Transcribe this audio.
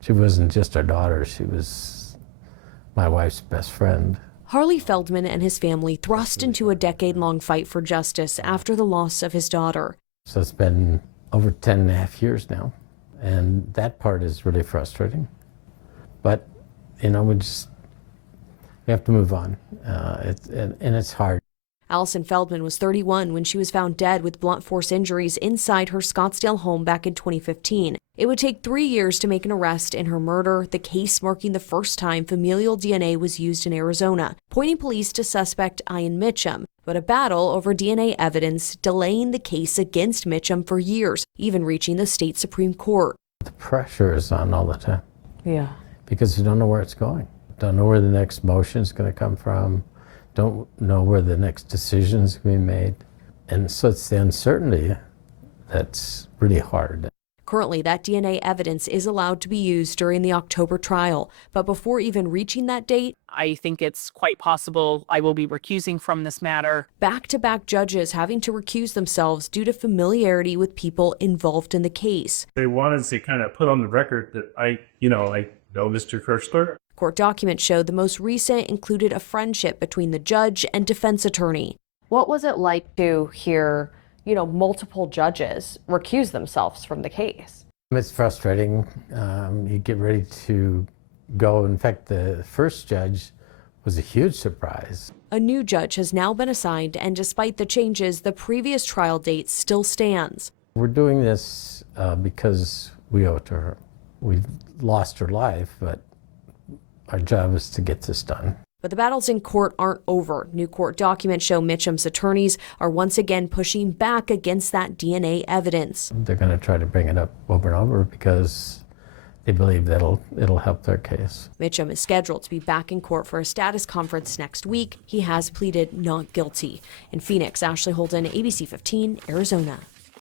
She wasn't just our daughter, she was my wife's best friend. Harley Feldman and his family thrust into a decade-long fight for justice after the loss of his daughter. So it's been over 10 and a half years now, and that part is really frustrating. But, you know, we have to move on, and it's hard. Allison Feldman was 31 when she was found dead with blunt force injuries inside her Scottsdale home back in 2015. It would take 3 years to make an arrest in her murder, the case marking the first time familial DNA was used in Arizona, pointing police to suspect Ian Mitcham, but a battle over DNA evidence delaying the case against Mitcham for years, even reaching the state Supreme Court. The pressure is on all the time. Yeah. Because you don't know where it's going. Don't know where the next motion is going to come from. Don't know where the next decision is going to be made. And so it's the uncertainty that's really hard. Currently, that DNA evidence is allowed to be used during the October trial, but before even reaching that date, I think it's quite possible I will be recusing from this matter. Back-to-back judges having to recuse themselves due to familiarity with people involved in the case. They wanted to kind of put on the record that I know Mr. Kirschler. Court documents showed the most recent included a friendship between the judge and defense attorney. What was it like to hear, multiple judges recuse themselves from the case? It's frustrating. You get ready to go. In fact, the first judge was a huge surprise. A new judge has now been assigned, and despite the changes, the previous trial date still stands. We're doing this because we owe it to her. We've lost her life, but our job is to get this done. But the battles in court aren't over. New court documents show Mitcham's attorneys are once again pushing back against that DNA evidence. They're going to try to bring it up over and over because they believe it'll help their case. Mitcham is scheduled to be back in court for a status conference next week. He has pleaded not guilty. In Phoenix, Ashley Holden, ABC 15, Arizona.